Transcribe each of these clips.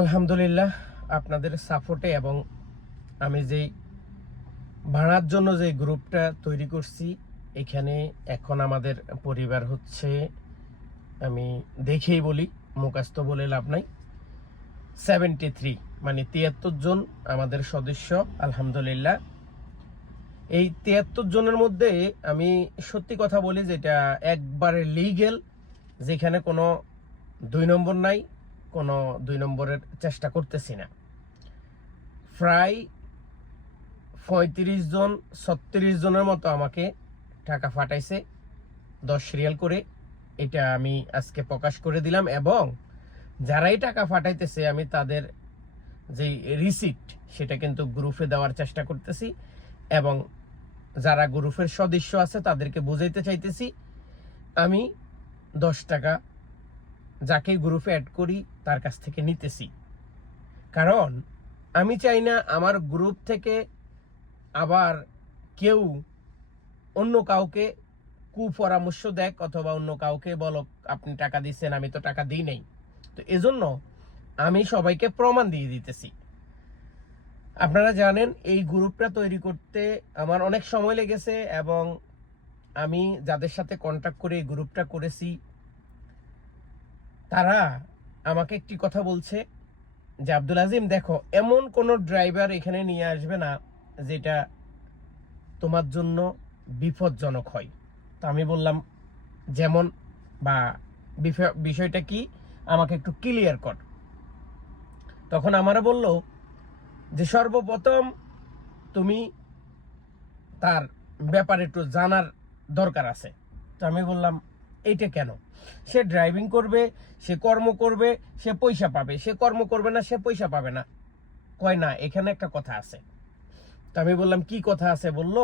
আলহামদুলিল্লাহ, আপনাদের সাপোর্টে এবং আমি যেই ভাড়ার জন্য যে গ্রুপটা তৈরি করছি, এখানে এখন আমাদের পরিবার হচ্ছে, আমি দেখেই বলি, মুখস্থ বলে লাভ নাই, 73, মানে 73 জন আমাদের সদস্য। আলহামদুলিল্লাহ, এই 73 জনের মধ্যে আমি সত্যি কথা বলি, যেটা একবারে লিগেল, যেখানে কোনো 2 নম্বর নাই, কোনো 2 নম্বরের চেষ্টা করতেছি না। প্রায় 35 জন 36 জনের মতো আমাকে টাকা পাঠাইছে 10 রিয়াল করে। এটা আমি আজকে প্রকাশ করে দিলাম, এবং যারাই টাকা পাঠাইতেছে আমি তাদের যে রিসিপ্ট সেটা কিন্তু গ্রুপে দেওয়ার চেষ্টা করতেছি, এবং যারা গ্রুপের সদস্য আছে তাদেরকে বুঝাইতে চাইতেছি আমি 10 টাকা যাকে গ্রুপে অ্যাড করি তার কাছ থেকে নিতেছি। কারণ আমি চাই না আমার গ্রুপ থেকে আবার কেউ অন্য কাউকে কুপরামর্শ দেয়, অথবা অন্য কাউকে বলো আপনি টাকা দিচ্ছেন, আমি তো টাকা দিই নাই। তো এজন্য আমি সবাইকে প্রমাণ দিয়ে দিতেছি। আপনারা জানেন এই গ্রুপটা তৈরি করতে আমার অনেক সময় লেগেছে, এবং আমি যাদের সাথে কন্ট্যাক্ট করে এই গ্রুপটা করেছি তারা আমাকে একটি কথা বলছে যে আব্দুল আজিম, দেখো, এমন কোনো ড্রাইভার এখানে নিয়ে আসবে না যেটা তোমার জন্য বিপজ্জনক হয়। তো আমি বললাম যেমন, বা বিষয়টা কি, আমাকে একটু ক্লিয়ার কর। তখন আমারা বলল যে সর্বপ্রথম তুমি তার ব্যাপারে একটু জানার দরকার আছে। তো আমি বললাম এইটা কেন? সে ড্রাইভিং করবে, সে কর্ম করবে, সে পয়সা পাবে, সে কর্ম করবে না, সে পয়সা পাবে না। কয় না, এখানে একটা কথা আছে। তো আমি বললাম কি কথা আছে? বলল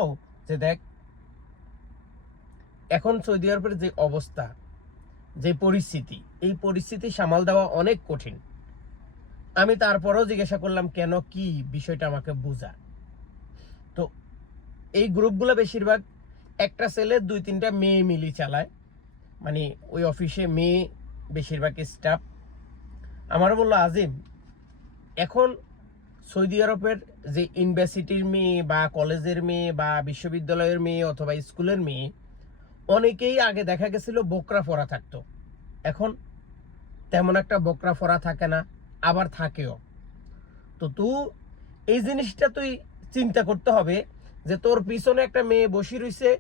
যে দেখ, এখন সৌদি আরবের যে অবস্থা, যে পরিস্থিতি, এই পরিস্থিতি সামাল দেওয়া অনেক কঠিন। আমি তারপরেও জিজ্ঞাসা করলাম কেন, কি বিষয়টা আমাকে বুঝা। তো এই গ্রুপগুলো বেশিরভাগ একটা ছেলে 2-3টা মেয়ে মিলি চালায়, মানে ওই অফিসে মেয়ে বেশিরভাগ স্টাফ। আমার বললো আজিম, এখন সৌদি আরবের যে ইউনিভার্সিটির মেয়ে বা কলেজের মেয়ে বা বিশ্ববিদ্যালয়ের মেয়ে অথবা স্কুলের মেয়ে, অনেকেই আগে দেখা গেছিল বোকরা পরা থাকতো, এখন তেমন একটা বোকরা পরা থাকে না, আবার থাকেও। তো তুই এই জিনিসটা তুই চিন্তা করতে হবে যে তোর পিছনে একটা মেয়ে বসে রইছে,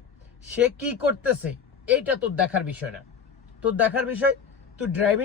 সে কি করতেছে, এইটা তোর দেখার বিষয় না। তোর দেখার বিষয় তুই ড্রাইভিং